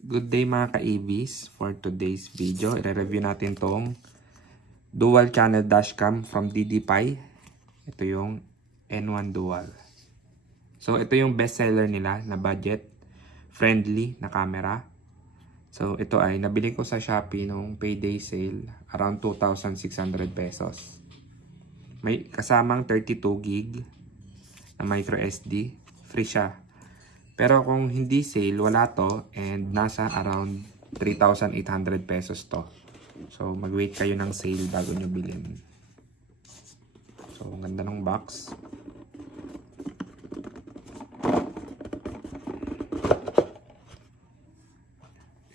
Good day mga ka-AVs. For today's video, i-review natin tong dual channel dashcam from DDPi. Ito yung N1 Dual. So ito yung best seller nila na budget friendly na camera. So ito ay nabili ko sa Shopee nung payday sale, around 2,600 pesos. May kasamang 32 gig na micro SD, free siya. Pero kung hindi sale, wala to, and nasa around 3,800 pesos to. So mag-wait kayo ng sale bago nyo bilhin. So ang ganda ng box.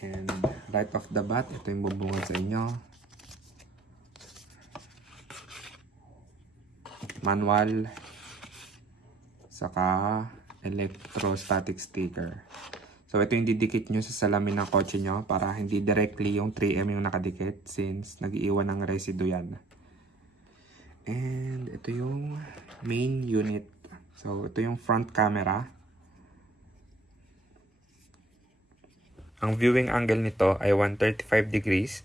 And right off the bat, ito yung bubungad sa inyo. Manual, saka electrostatic sticker. So ito yung didikit nyo sa salamin ng kotse nyo para hindi directly yung 3M yung nakadikit since nag-iiwan ng residue yan. And ito yung main unit. So ito yung front camera. Ang viewing angle nito ay 135 degrees.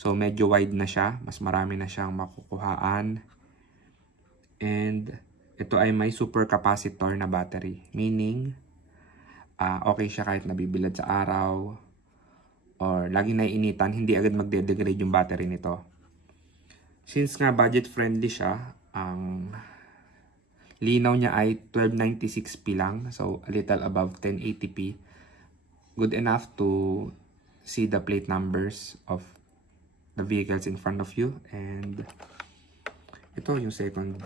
So medyo wide na siya. Mas marami na siyang makukuhaan. And ito ay may super capacitor na battery. Meaning, okay siya kahit nabibilad sa araw or laging naiinitan, hindi agad magde-degrade yung battery nito. Since nga budget friendly siya, ang linaw niya ay 1296p lang. So, a little above 1080p. Good enough to see the plate numbers of the vehicles in front of you. And ito yung second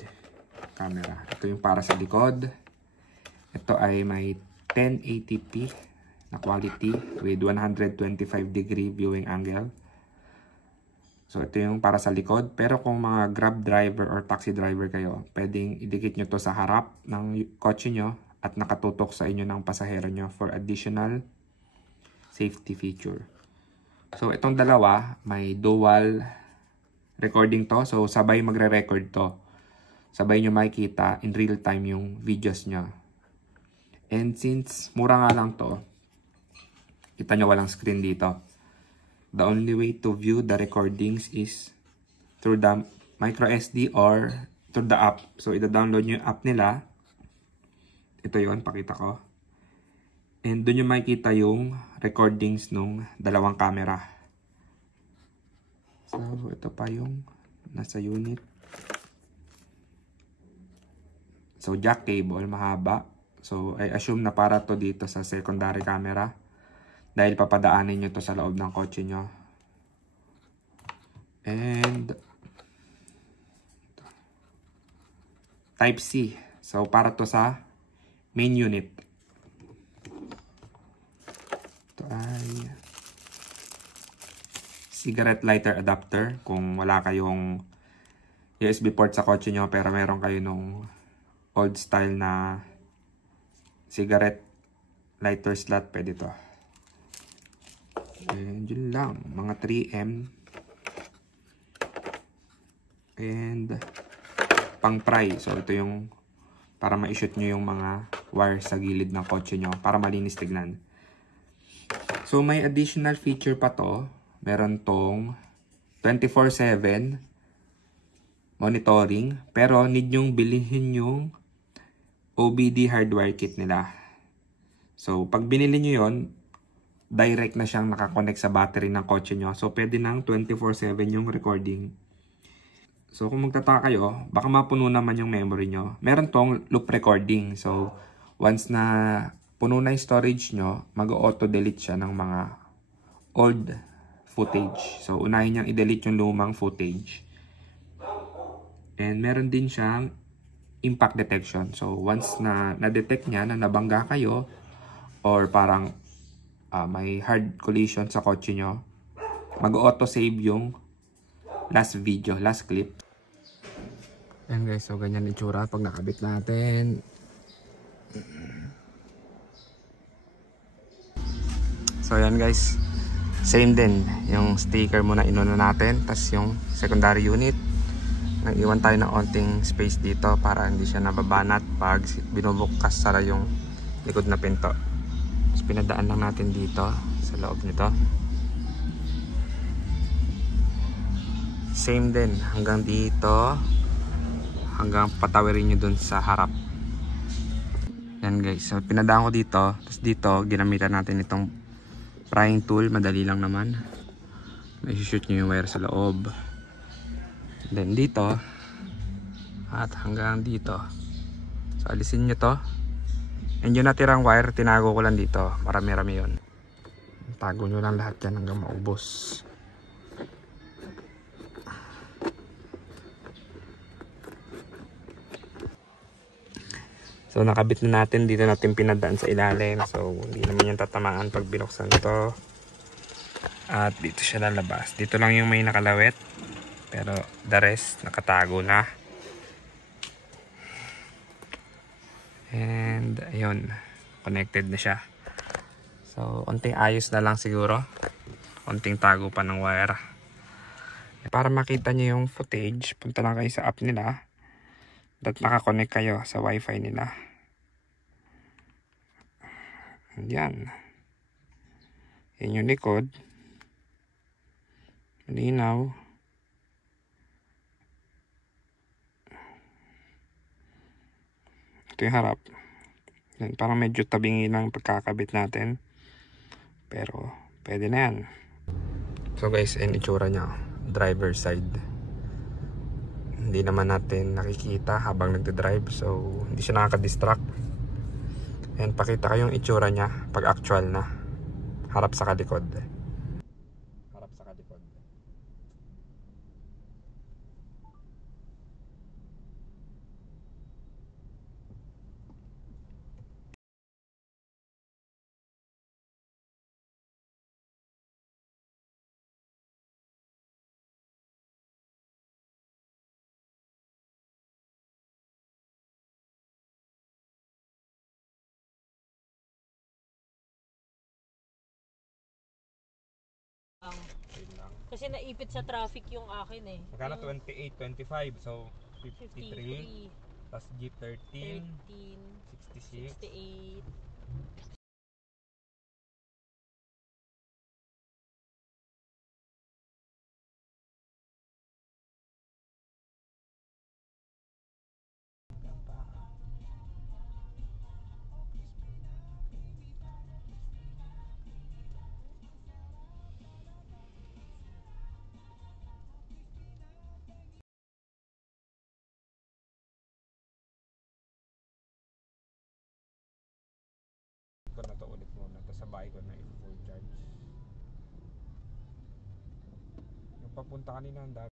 camera. Ito yung para sa likod. Ito ay may 1080p na quality with 125 degree viewing angle. So ito yung para sa likod. Pero kung mga Grab driver or taxi driver kayo, pwedeng idikit nyo to sa harap ng kotse nyo at nakatutok sa inyo ng pasahero nyo for additional safety feature. So itong dalawa, may dual recording to. So sabay magre-record to. Sabay nyo makikita in real time yung videos nyo. And since mura nga lang to, kita nyo walang screen dito. The only way to view the recordings is through the micro SD or through the app. So ida-download nyo yung app nila. Ito yun, pakita ko. And doon nyo makikita yung recordings nung dalawang camera. So ito pa yung nasa unit. So, jack cable, mahaba. So, I assume na para to dito sa secondary camera. Dahil papadaanin nyo to sa loob ng kotse nyo. And Type-C. So, para to sa main unit. Ito ay cigarette lighter adapter. Kung wala kayong USB port sa kotse nyo, pero meron kayo nung old style na cigarette lighter slot, pwede to. And yun lang, mga 3M. And pang pry. So ito yung para ma-shoot nyo yung mga wire sa gilid ng kotse nyo para malinis tignan. So may additional feature pa to. Meron tong 24/7 monitoring, pero need nyong bilhin yung OBD hardware kit nila. So, pag binili nyo yon, direct na siyang nakakonect sa battery ng kotse nyo. So, pwede nang 24/7 yung recording. So, kung magtataka kayo, baka mapuno naman yung memory nyo. Meron tong loop recording. So, once na puno na yung storage nyo, mag-auto-delete siya ng mga old footage. So, unahin niyang i-delete yung lumang footage. And meron din siyang impact detection. So, once na na-detect niya na nabangga kayo or parang may hard collision sa kotse nyo, mag-auto-save yung last video, last clip. Ayan guys, so ganyan itsura pag nakabit natin. So ayan guys, same din. Yung sticker muna inuna natin, tas yung secondary unit. Nag-iwan tayo ng onting space dito para hindi siya nababanat pag binubukas sara yung likod na pinto. Tapos pinadaan lang natin dito sa loob nito. Same din hanggang dito, hanggang patawirin nyo dun sa harap. Yan guys, so pinadaan ko dito. Tapos dito ginamitan natin itong prying tool, madali lang naman. May shoot nyo yung wire sa loob. Then dito at hanggang dito, so alisin nyo to. And yung natirang wire, tinago ko lang dito. Marami-rami yun. Tago nyo lang lahat yan hanggang maubos. So nakabit na natin. Dito natin pinadaan sa ilalim. So hindi naman yan tatamaan pag binuksan to. At dito siya lalabas. Dito lang yung may nakalawit. Pero the rest nakatago na. And ayun. Connected na siya. So, unting ayos na lang siguro. Unting tago pa ng wire. Para makita nyo yung footage, punta lang kayo sa app nila. At nakakonect kayo sa wifi nila. Yan. Yan yung likod. Malinaw. Ito yung harap. Yan, parang medyo tabingi lang pagkakabit natin. Pero, pwede na yan. So guys, yung itsura niya. Driver side. Hindi naman natin nakikita habang nagde-drive. So, hindi siya nakaka-distract. And pakita ko yung itsura niya pag actual na. Harap sa kalikod. Harap sa kalikod. Kasi naipit sa traffic yung akin eh. Magkano? 28, 25. So, 53. 53, Plus Jeep 13. 13, 66. 68. Ko na to ulit muna. Tapos sabay ko na i-full charge. Yung papunta kanina ang dami.